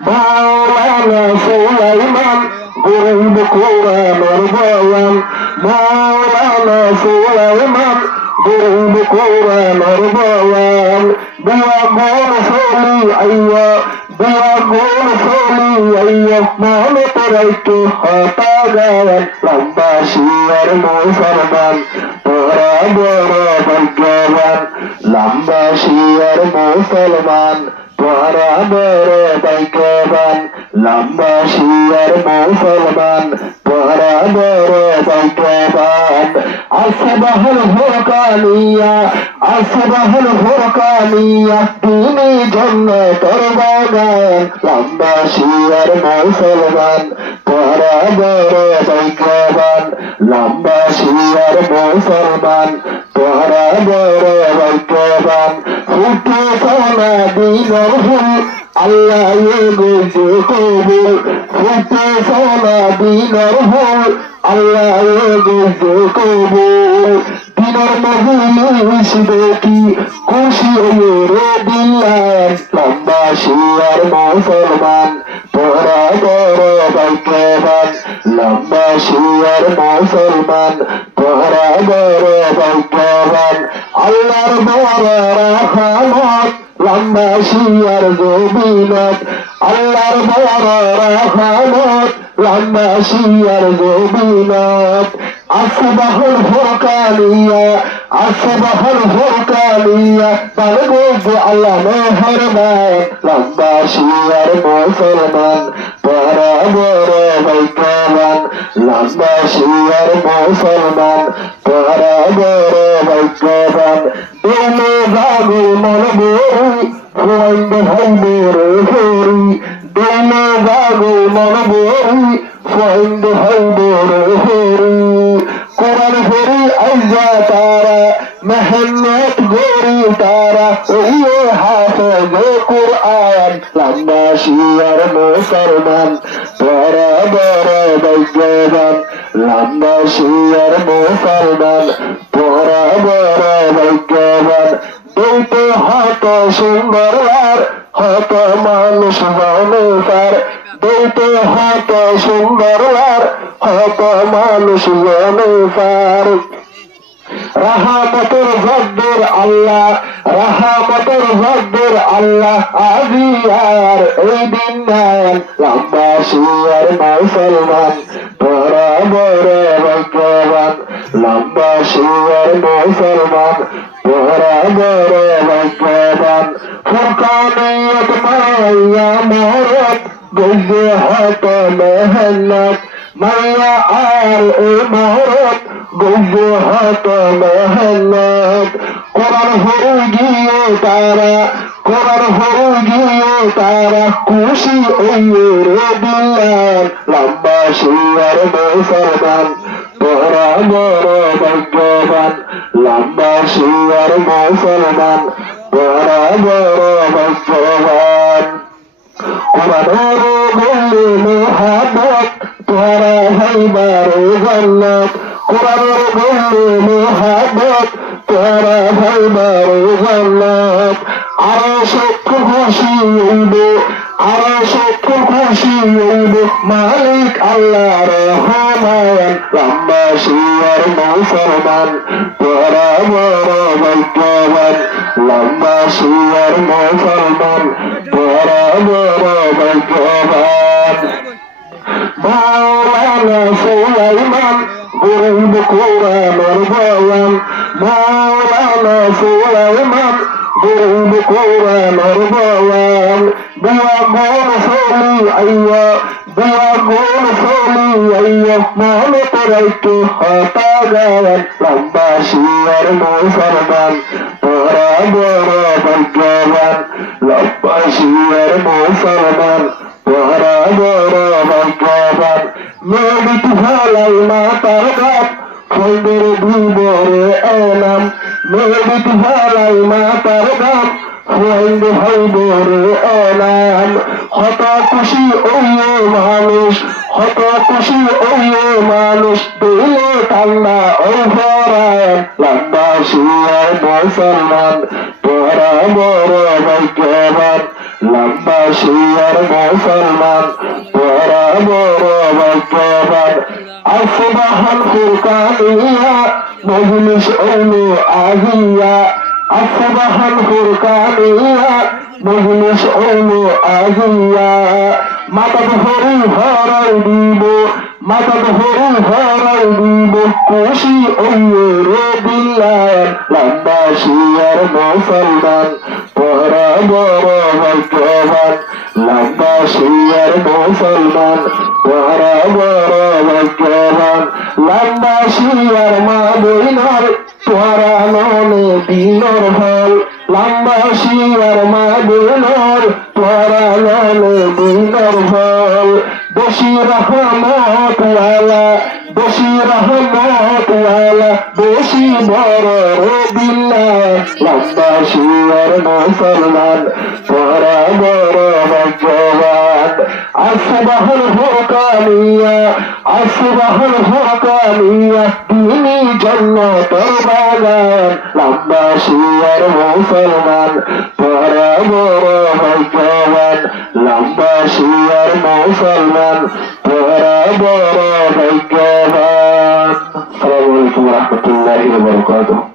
মাওলানা সুলাইমান গরিব কোরআনের বয়ান মাওলানা সুলাইমান গরিব কোরআনের বয়ান বিয়া গুণ চলি আইয়া বিয়া গুণ চলি আইয়া মনে তোরাইতো হতা গান লম্বা শিয়ার মুসলমান তোরা বড় ভাগ্যবান লম্বা শিয়ার মুসলমান তোরা বড় ভাগ্যবান লম্বা শিয়ার মুসলমান তোরা বড় ভাগ্যবান আসবাহুল ফুরকানিয়া তিনি জন্য তোর বাগান লম্বা শিয়ার মুসলমান তোরা বড় ভাগ্যবান লম্বা শিয়ার মুসলমান তোরা বড় ভাগ্যবান ফুটে সোনা দিনের ফুল আল্লাহ গেছে কবুল ফুটে সোনা দিনের ফুল আল্লাহ গেছে কবুল দিনের মজলিস দেখি খুশি রে দিলাম লম্বা শিয়ার মুসলমান তোরা বড় ভাগ্যবান লম্বা শিয়ার মুসলমান তোরা বড় ভাগ্যবান আল্লাহর বড় রহমত লম্বা শিয়ার জমিনত আল্লাহর বড় রহমত লম্বা শিয়ার জমিনত আসবাহুল ফুরকানিয়া পারবো আল্লাহ মেহরবান লম্বা শিয়ার মুসলমান তোরা বড় ভাগ্যবান লম্বা শিয়ার মুসলমান তোরা বড় ভাগ্যবান দিনে জাগো মন বড়ি ফুয়াইন্দ ভাইবে রে হরি দিনে জাগো মন বড়ি ফুয়াইন্দ ভাইবে রে হরি কোরআন হরি আইজা তারা মেহনত গরি তারা ওই হাফেজ কোরআন লম্বা শিয়ার মুসলমান তোরা বড় ভাগ্যবান লম্বা শিয়ার মুসলমান তোরা বড় ভাগ্যবান দুটো হাত সুন্দর হত মানুষ জনসার দুটো হাত সুন্দর হত মানুষ জনসার রাহমতের জব্দের আল্লাহ আজিয়ার এই দিন নাম লম্বা শিয়ার মুসলমান তোরা বড় ভাগ্যবান লম্বা শিয়ার মুসলমান তোরা বড় ভাগ্যবান ফুরকানিয়ত মাইয়া মহরত গজে হত মেহনত মাইয়া আর এ মহরত গজে হত মেহনত কোরআন হরু গিয়ে তারা খুশি ওই রে দিলাম লম্বা শিয়ার মুসলমান তোরা বড় ভাগ্যবান লম্বা শিয়ার মুসলমান তোরা বড় ভাগ্যবান কোরআনের গলে মোহাম্মদ তোরা ভাইবার জান্নাত কোরআনের গলে মোহাম্মদ তোরা ভাইবার জান্নাত আরো সত্য খুশি হইব মালিক আল্লাহ রহমান লম্বা শিয়ার মুসলমান তোরা বড় ভাগ্যবান লম্বা শিয়ার মুসলমান তোরা বড় ভাগ্যবান মাওলানা সুলাইমান গরিব কোরআনের বয়ান মাওলানা সুলাইমান গরিব কোরআনের বয়ান বিয়া গুণ চলি আইয়া মনে তোরাইতো হতা গান লম্বা শিয়ার মুসলমান তোরা বড় ভাগ্যবান লম্বা শিয়ার মুসলমান তোরা বড় ভাগ্যবান মেডিত ভালাই মাতার বাপ ফলদের দুবরে এলাম মেডিত ভালাই মাতার বাপ ফলদ ভাইবরে এলাম হত খুশি ওই মানুষ দিলে ঠান্ডা ওই ভরান লম্বা শিয়ার মুসলমান তোরা বড় ভাগ্যবান লম্বা শিয়ার মুসলমান তোরা বড় ভাগ্যবান আসবাহান ফুরকানিয়া মজলিস ওলো আহিয়া আসবাহান ফুরকানিয়া মজলিস ওলো আহিয়া মাতা ধরি ভরাই দিব মাতা ধরি ভরাই দিব খুশি ওয়ে রে বিল্লাহ লম্বা শিয়ার মুসলমান তোরা বড় ভাগ্যবান লম্বা শিয়ার মুসলমান তোরা বড় ভাগ্যবান লম্বা শিয়ার মা বইনার তোরা ননে দিনর ফল লম্বা শিয়ার মা বইনার তোরা ননে দিনর ফল বেশি রহমত ওয়ালা বেশি রহমত ওয়ালা বেশি বড় রে বিল্লাহ লম্বা শিয়ার মুসলমান তোরা বড় ভাগ্যবান আসবাহুল ফুরকানিয়া আসবাহুল ফুরকানিয়া দিনী জান্নাতের বাগান লম্বা শিয়ার মুসলমান তোরা বড় ভাগ্যবান লম্বা শিয়ার মুসলমান তোরা বড় ভাগ্যবান। আসসালামু আলাইকুম ওয়া রাহমাতুল্লাহি ওয়া বারাকাতুহু।